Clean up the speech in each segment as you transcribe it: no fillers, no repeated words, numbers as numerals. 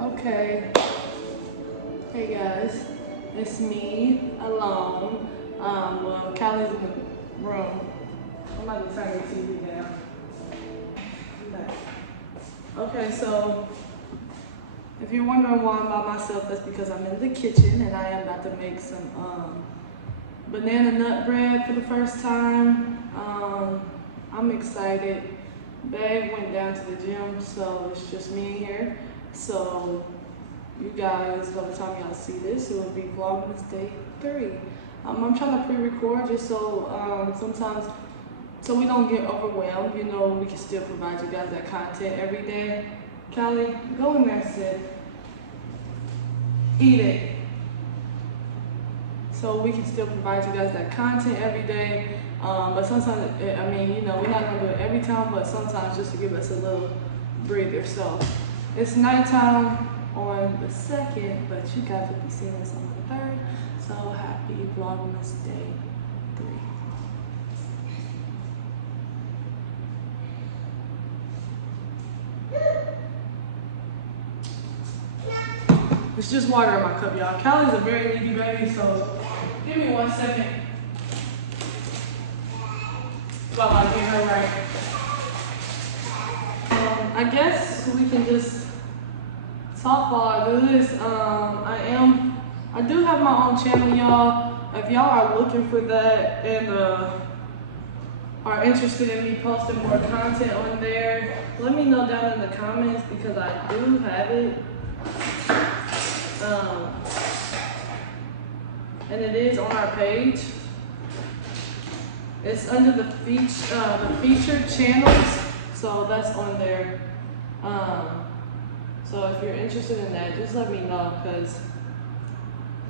Okay. Hey guys, it's me alone. Well, Callie's in the room. I'm about to turn the TV down. Okay, so if you're wondering why I'm by myself, that's because I'm in the kitchen and I am about to make some banana nut bread for the first time. I'm excited. Babe went down to the gym, so it's just me here. So you guys, by the time y'all see this, it will be Vlogmas Day 3. I'm trying to pre-record just so sometimes, so we don't get overwhelmed, you know, we can still provide you guys that content every day. Callie, go in there and sit. Eat it. So we can still provide you guys that content every day. But sometimes, I mean, you know, we're not gonna do it every time, but sometimes just to give us a little breather. So it's nighttime on the 2nd, but you guys will be seeing this on the 3rd. So happy Vlogmas Day 3. It's just water in my cup, y'all. Callie's a very needy baby, so give me 1 second while I get her right. I guess we can just talk while I do this. I do have my own channel, y'all. If y'all are looking for that and are interested in me posting more content on there, let me know down in the comments because I do have it. And it is on our page. It's under the featured channels, so that's on there. So if you're interested in that, just let me know, because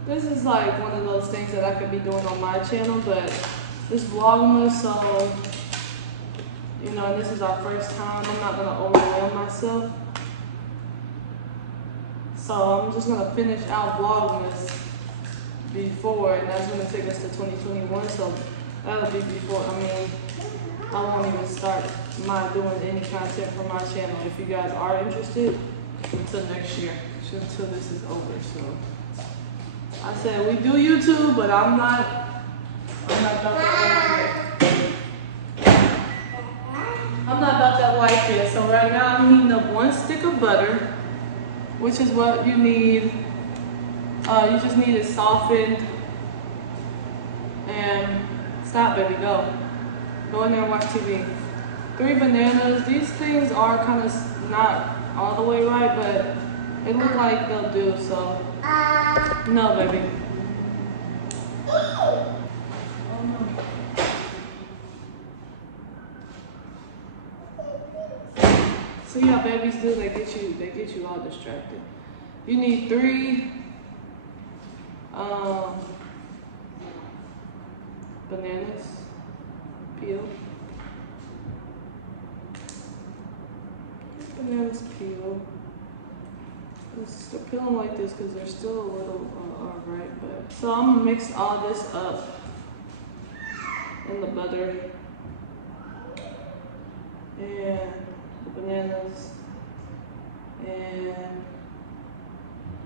this is like one of those things that I could be doing on my channel, but it's Vlogmas, so you know, and this is our first time. I'm not gonna overwhelm myself. So I'm just gonna finish out Vlogmas before, and that's gonna take us to 2021. So that'll be before. I mean, I won't even start doing any content for my channel. If you guys are interested, until next year, until this is over. So I said we do YouTube, but I'm not about that life yet. I'm not about that life yet. So right now I'm heating up 1 stick of butter, which is what you need. You just need it softened. And stop, baby, go. Go in there and watch TV. 3 bananas. These things are kind of not all the way right, but it look like they'll do, so. No, baby. Oh, no. See how babies do? They get you all distracted. You need 3 bananas, peel. Bananas peel. They're peeling like this because they're still a little alright, but so I'm gonna mix all this up in the butter and the bananas, and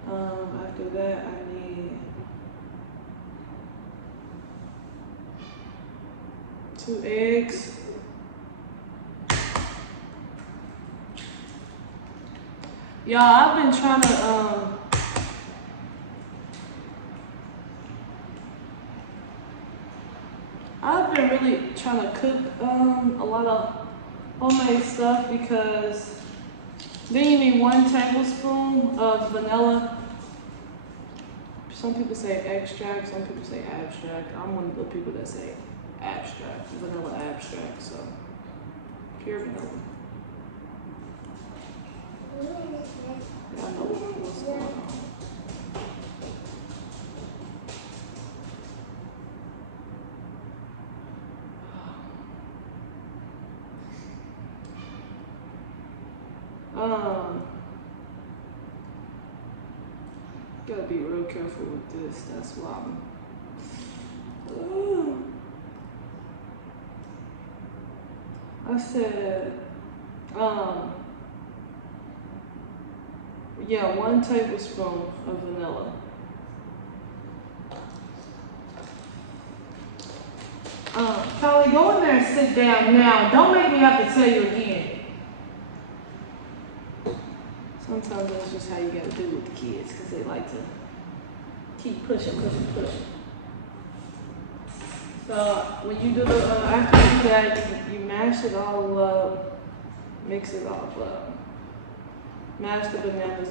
after that I need 2 eggs. Y'all, I've been trying to, I've been really trying to cook a lot of homemade stuff, because then you need 1 tablespoon of vanilla. Some people say extract, some people say abstract. I'm one of the people that say abstract, vanilla abstract, so pure vanilla. Y'all know what's going on. Gotta be real careful with this. That's why I said, Yeah, 1 tablespoon of vanilla. Kelly, go in there and sit down now. Don't make me have to tell you again. Sometimes that's just how you gotta do with the kids, because they like to keep pushing. So when you do the, after you do that, you mash it all up, mix it all up. Mash the bananas,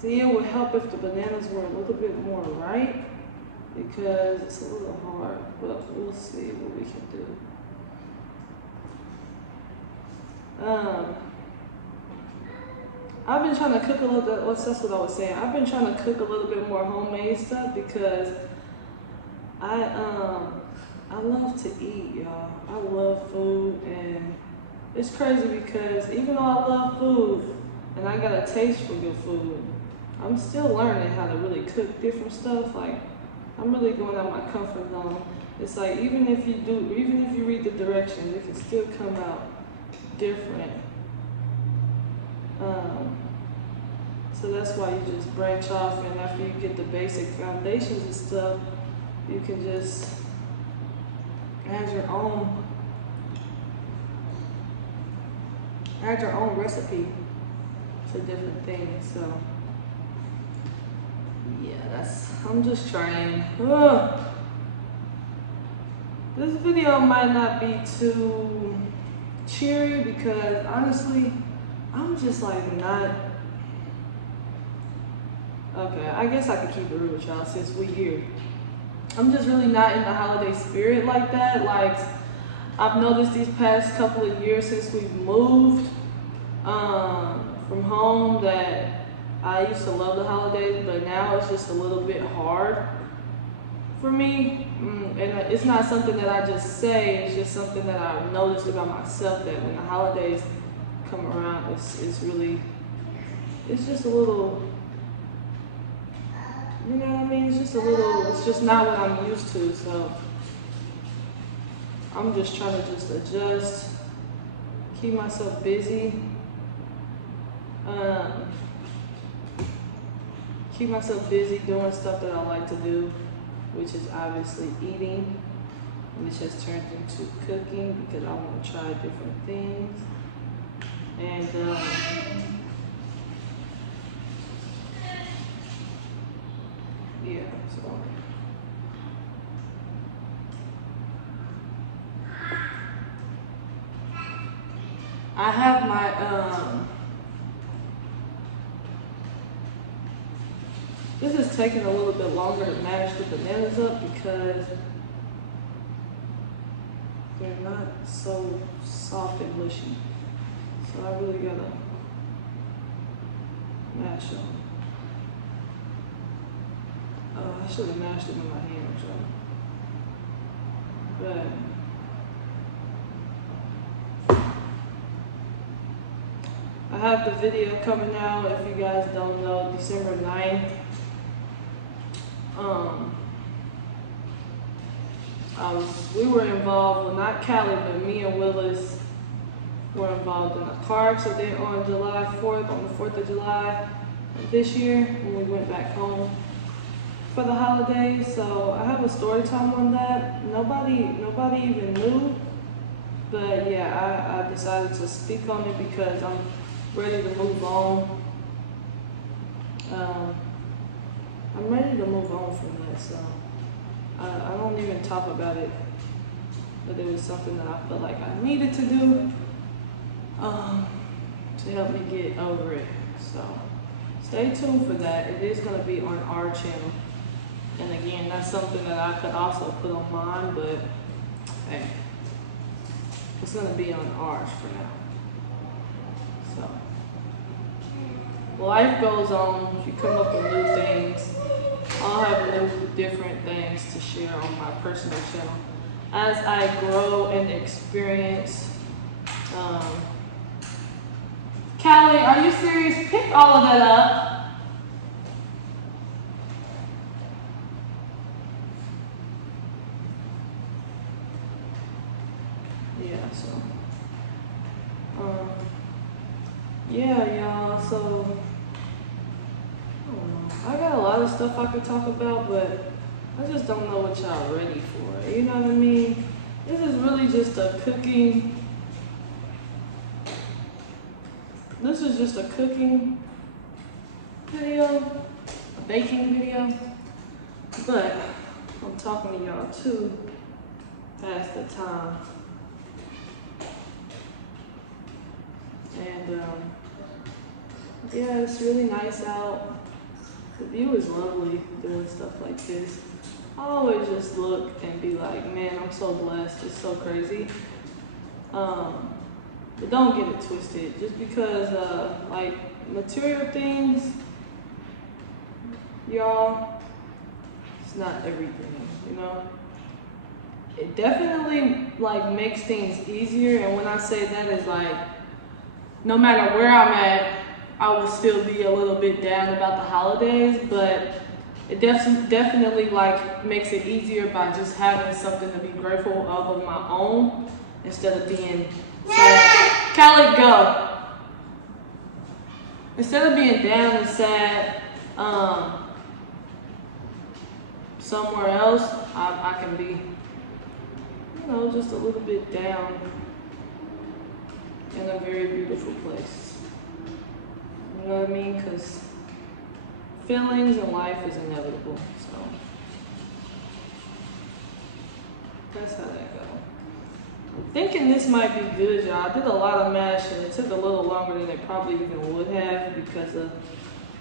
See, it would help if the bananas were a little bit more ripe, because it's a little hard, but we'll see what we can do. I've been trying to cook a little bit, that's what I was saying. I've been trying to cook a little bit more homemade stuff because I love to eat, y'all. I love food, and it's crazy because even though I love food and I got a taste for good food, I'm still learning how to really cook different stuff. Like, I'm really going out my comfort zone. It's like even if you read the directions, it can still come out different. So that's why you just branch off, and after you get the basic foundations and stuff, you can just add your own recipe to different things. So yeah, I'm just trying. This video might not be too cheery because honestly, I'm just like not. Okay, I guess I could keep it real with y'all since we here. I'm just really not in the holiday spirit like that. Like, I've noticed these past couple of years since we've moved from home that I used to love the holidays, but now it's just a little bit hard for me. And it's not something that I just say, it's just something that I've noticed about myself, that when the holidays come around, it's just a little, you know what I mean? It's just not what I'm used to. So I'm just trying to just adjust, keep myself busy, doing stuff that I like to do, which is obviously eating, which has turned into cooking because I want to try different things. And yeah, so I have my this is taking a little bit longer to mash the bananas up because they're not so soft and mushy. So I really gotta mash them. I should have mashed them in my hand or something. But I have the video coming out, if you guys don't know, December 9th. We were involved, well, not Callie, but me and Willis were involved in a car accident on July 4th, on the 4th of July this year, when we went back home for the holidays. So I have a story time on that. Nobody even knew, but yeah, I decided to speak on it because I'm ready to move on. I'm ready to move on from that, so I don't even talk about it, but it was something that I felt like I needed to do to help me get over it. So stay tuned for that. It is going to be on our channel, and again, that's something that I could also put on mine, but hey, it's going to be on ours for now. So life goes on. You come up with new things. I'll have new different things to share on my personal channel as I grow and experience. Callie, are you serious? Pick all of that up. Yeah, so yeah, y'all, so I don't know. I got a lot of stuff I could talk about, but I just don't know what y'all ready for. You know what I mean? This is really just a cooking. This is just a cooking video, a baking video. But I'm talking to y'all too past the time. And yeah, it's really nice out. The view is lovely doing stuff like this. I always just look and be like, man, I'm so blessed. It's so crazy. But don't get it twisted. Just because like material things, y'all, it's not everything, you know? It definitely like makes things easier, and when I say that is like, no matter where I'm at, I will still be a little bit down about the holidays, but it definitely like makes it easier by just having something to be grateful of my own, instead of being sad. Callie, go. Instead of being down and sad somewhere else, I can be, you know, just a little bit down in a very beautiful place. You know what I mean? Because feelings in life is inevitable. So that's how that goes. I'm thinking this might be good, y'all. I did a lot of mash and it took a little longer than it probably even would have because of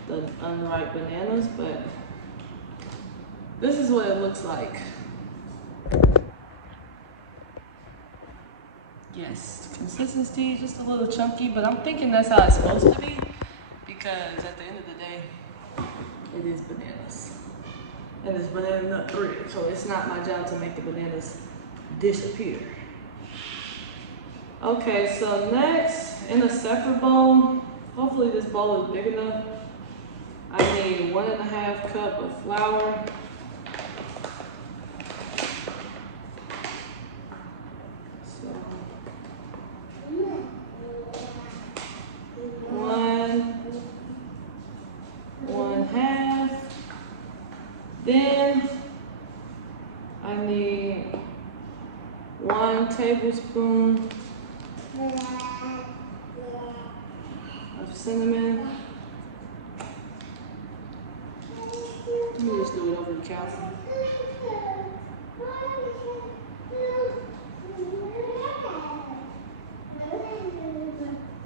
the unripe bananas, but this is what it looks like. Yes, consistency, just a little chunky, but I'm thinking that's how it's supposed to be because at the end of the day, it is bananas. And it's banana nut bread, so it's not my job to make the bananas disappear. Okay, so next, in a separate bowl, hopefully this bowl is big enough, I need 1.5 cups of flour. Then I need 1 tablespoon of cinnamon. Let me just do it over the counter.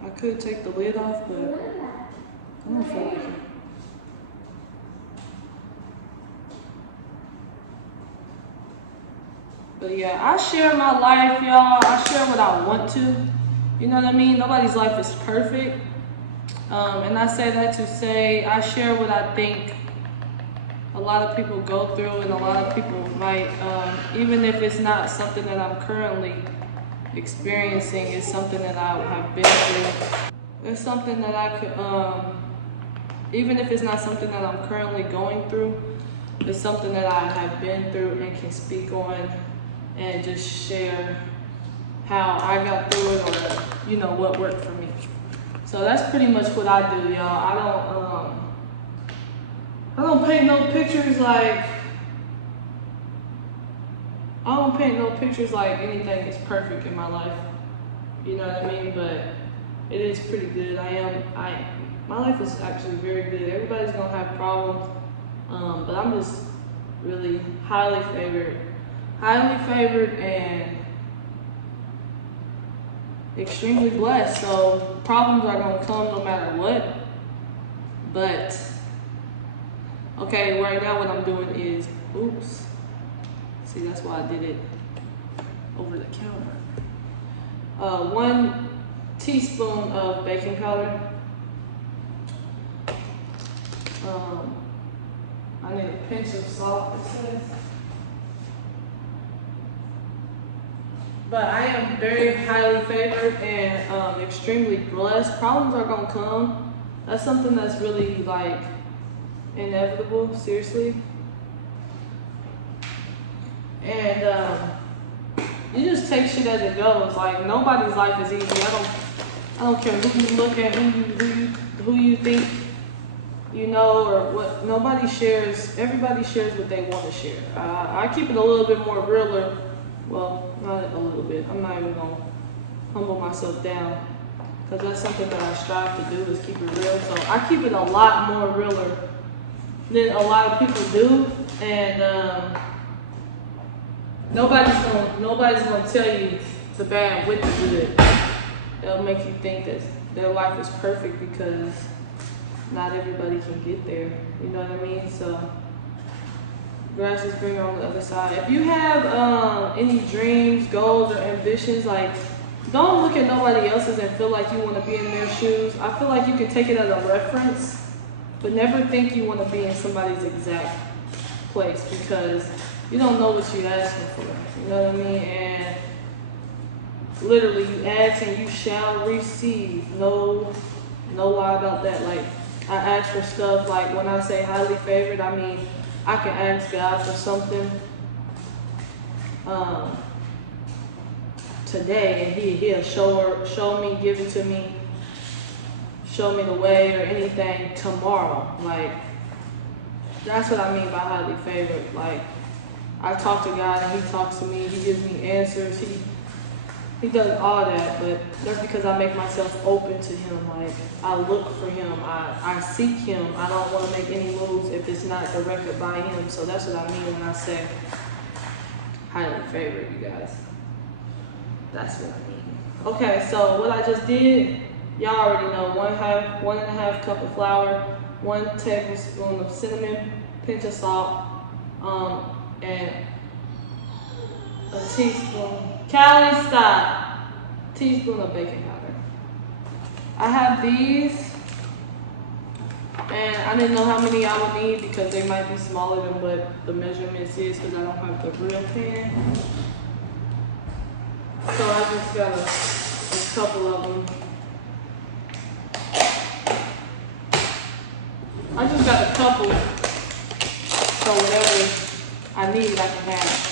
I could take the lid off, but I don't feel like it. But yeah, I share my life, y'all. I share what I want to. You know what I mean? Nobody's life is perfect. And I say that to say I share what I think a lot of people go through, and a lot of people might, even if it's not something that I'm currently experiencing, it's something that I have been through. It's something that I could, even if it's not something that I'm currently going through, it's something that I have been through and can speak on and just share how I got through it, or, you know, what worked for me. So that's pretty much what I do, y'all. I don't paint no pictures like, anything is perfect in my life. You know what I mean? But it is pretty good. My life is actually very good. Everybody's gonna have problems, but I'm just really highly favored and extremely blessed. So problems are gonna come no matter what. But okay, right now what I'm doing is, oops. See, that's why I did it over the counter. 1 teaspoon of baking powder. I need a pinch of salt, it says. But I am very highly favored and extremely blessed. Problems are gonna come. That's something that's really like inevitable, seriously. And you just take shit as it goes. Like, nobody's life is easy. I don't care who you look at, who you think you know, or what. Nobody shares. Everybody shares what they want to share. I keep it a little bit more realer. Well, not a little bit. I'm not even gonna humble myself down, because that's something that I strive to do, is keep it real. So I keep it a lot more realer than a lot of people do, and nobody's gonna tell you the bad with the good. They'll make you think that their life is perfect, because not everybody can get there. You know what I mean? So grass is greener on the other side. If you have any dreams, goals, or ambitions, like, don't look at nobody else's and feel like you want to be in their shoes. I feel like you can take it as a reference, but never think you want to be in somebody's exact place, because you don't know what you're asking for. You know what I mean? And literally, you ask and you shall receive. No lie about that. Like, I ask for stuff, like when I say highly favored, I mean, I can ask God for something today, and he'll show me, give it to me, show me the way or anything tomorrow. Like, that's what I mean by highly favored. Like, I talk to God and he talks to me, he gives me answers, he does all that, but that's because I make myself open to him. Like, I look for him, I seek him. I don't want to make any moves if it's not directed by him. So that's what I mean when I say highly favored, you guys. That's what I mean. Okay, so what I just did, y'all already know. 1.5 cup of flour, 1 tablespoon of cinnamon, pinch of salt, and a teaspoon of baking powder. I have these, and I didn't know how many I would need because they might be smaller than what the measurements is, because I don't have the real pan. So I just got a couple of them. I just got a couple, so whatever I need, I can have.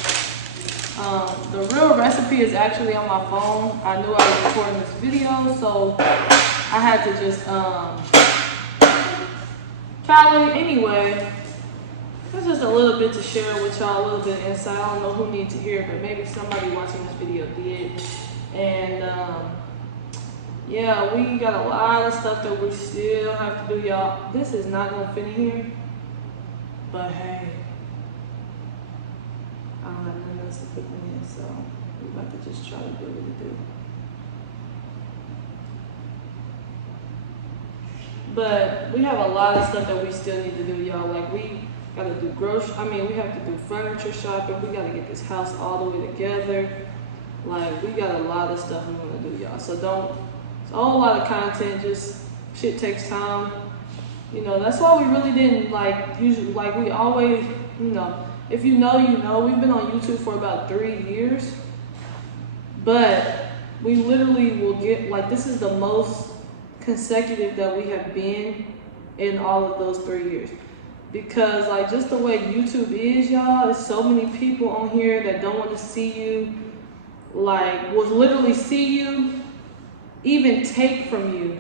The real recipe is actually on my phone. I knew I was recording this video, so I had to just calorie. Anyway, it's just a little bit to share with y'all, a little bit of insight. I don't know who needs to hear, but maybe somebody watching this video did. And yeah, we got a lot of stuff that we still have to do, y'all. This is not gonna fit in here, but hey, I don't have nothing else to put in it, so we're about to just try to do what we do. But we have a lot of stuff that we still need to do, y'all. Like, we gotta do we have to do furniture shopping. We gotta get this house all the way together. Like, we got a lot of stuff we wanna do, y'all. So it's a whole lot of content, just shit takes time. You know, that's why we really didn't, usually, we always, if you know, we've been on YouTube for about 3 years, but we literally will get, this is the most consecutive that we have been in all of those 3 years. Because, just the way YouTube is, y'all, there's so many people on here that don't want to see you, will literally see you, even take from you,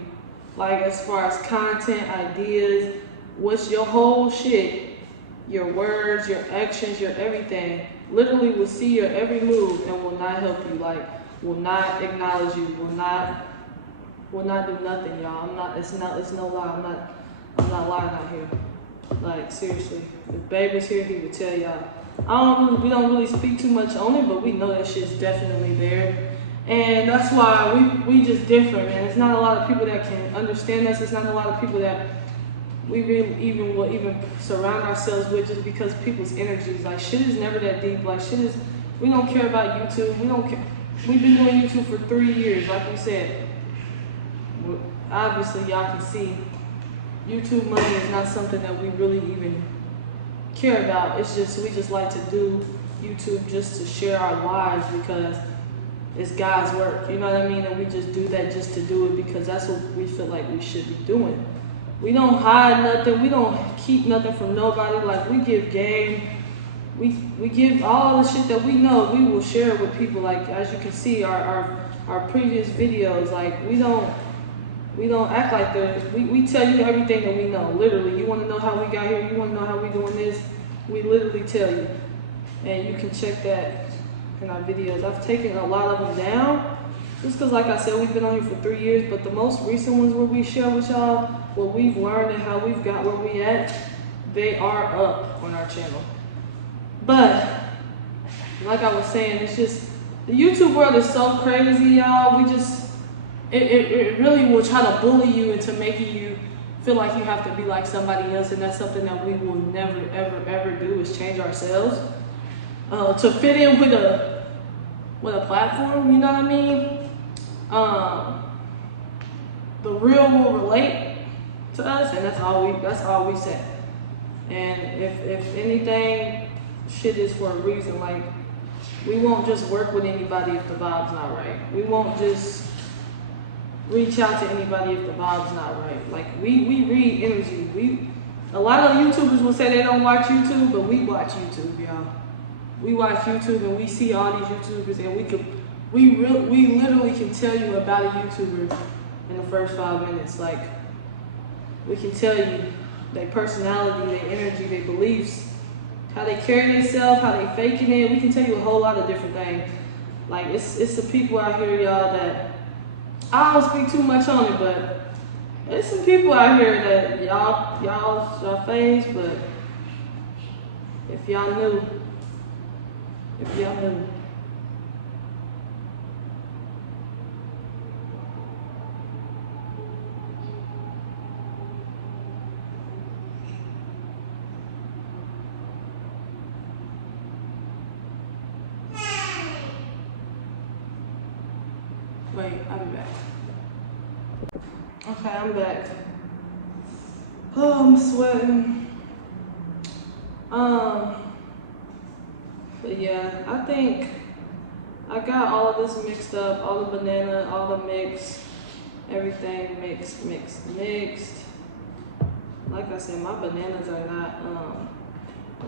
as far as content, ideas, what's your whole shit, your words, your actions, your everything, literally will see your every move and will not help you, will not acknowledge you, will not do nothing, y'all. It's no lie, I'm not lying out here. Seriously, if Babe was here, he would tell y'all. We don't really speak too much on it, but we know that shit's definitely there. And that's why we just different, man. It's not a lot of people that can understand us. It's not a lot of people that we really even surround ourselves with, just because people's energies. Shit is never that deep. We don't care about YouTube. We don't care. We've been doing YouTube for 3 years, like we said. Obviously, y'all can see YouTube money is not something that we really even care about. It's just, we just like to do YouTube just to share our lives, because it's God's work, you know what I mean? And we just do that just to do it, because that's what we feel like we should be doing. We don't hide nothing. We don't keep nothing from nobody. We give game. We give all the shit that we know. We will share it with people. As you can see, our previous videos, we don't We don't act like we tell you everything that we know. Literally, you want to know how we got here, you want to know how we doing this, we literally tell you. And you can check that in our videos. I've taken a lot of them down, just because like I said, we've been on here for 3 years, but the most recent ones where we share with y'all what we've learned and how we've got where we at, they are up on our channel. But, like I was saying, it's just, the YouTube world is so crazy, y'all. We just, it really will try to bully you into making you feel like you have to be like somebody else, and that's something that we will never, ever, ever do, is change ourselves to fit in with a platform, you know what I mean? The real will relate to us, and that's all we say. And if anything, shit is for a reason. Like, we won't just work with anybody if the vibe's not right. We won't just reach out to anybody if the vibe's not right. Like, we read energy. A lot of YouTubers will say they don't watch YouTube, but we watch YouTube, y'all. We watch YouTube and we see all these YouTubers, and we literally can tell you about a YouTuber in the first 5 minutes. Like, we can tell you their personality, their energy, their beliefs, how they carry themselves, how they faking it. We can tell you a whole lot of different things. Like, it's some people out here, y'all, that I don't speak too much on it, but there's some people out here that y'all face, but if y'all knew. Wait, I'll be back. Okay, I'm back. Oh, I'm sweating. But yeah, I think I got all of this mixed up, all the banana, all the mix, everything mixed. Like I said, my bananas were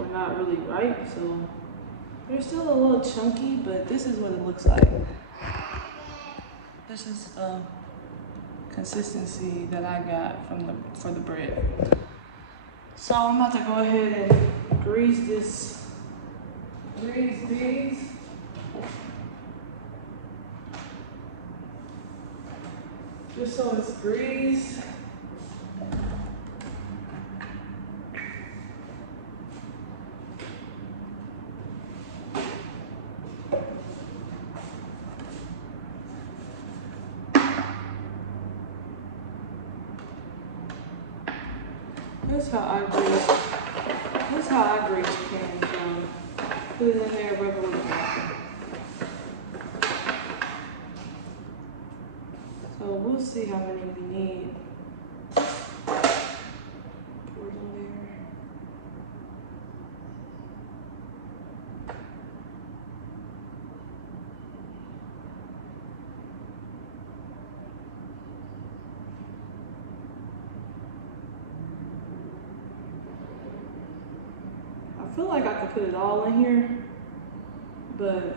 not really ripe, so they're still a little chunky, but this is what it looks like. This is the consistency that I got for the bread. So I'm about to go ahead and grease these just so it's greased. That's how I grease pans. Put it in there, rub it with water. So we'll see how many we need. Pour it in there. I feel like I could put it all in here, but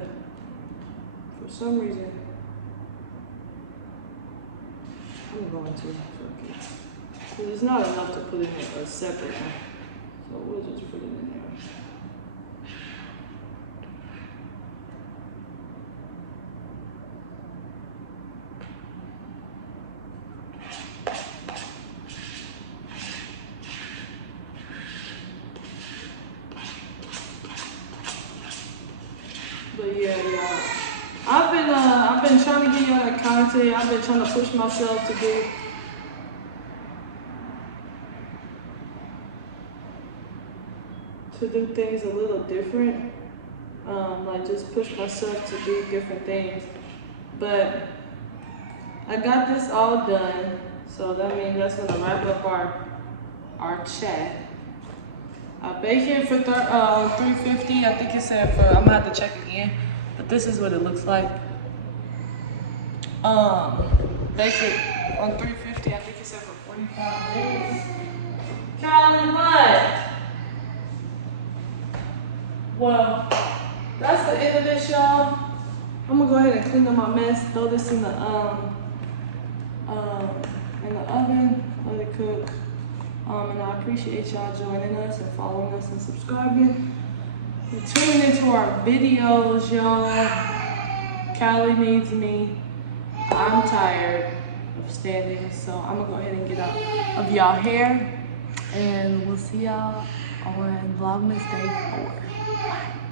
for some reason, I'm going to because it's not enough to put in a separate one, so we'll just put it in there. But yeah, I've been trying to get y'all that content. I've been trying to push myself to do things a little different. Like just push myself to do different things. But I got this all done, so that means that's gonna wrap up our chat. I bake it for 350. I think it said for, I'm gonna have to check again, but this is what it looks like. Bake it on 350. I think it said for 45 minutes. Carolyn, what? Well, that's the end of this, y'all. I'm gonna go ahead and clean up my mess. Throw this in the in the oven, let it cook. And I appreciate y'all joining us and following us and subscribing. And tuning into our videos, y'all. Callie needs me. I'm tired of standing, so I'm gonna go ahead and get out of y'all hair. And we'll see y'all on Vlogmas Day 4.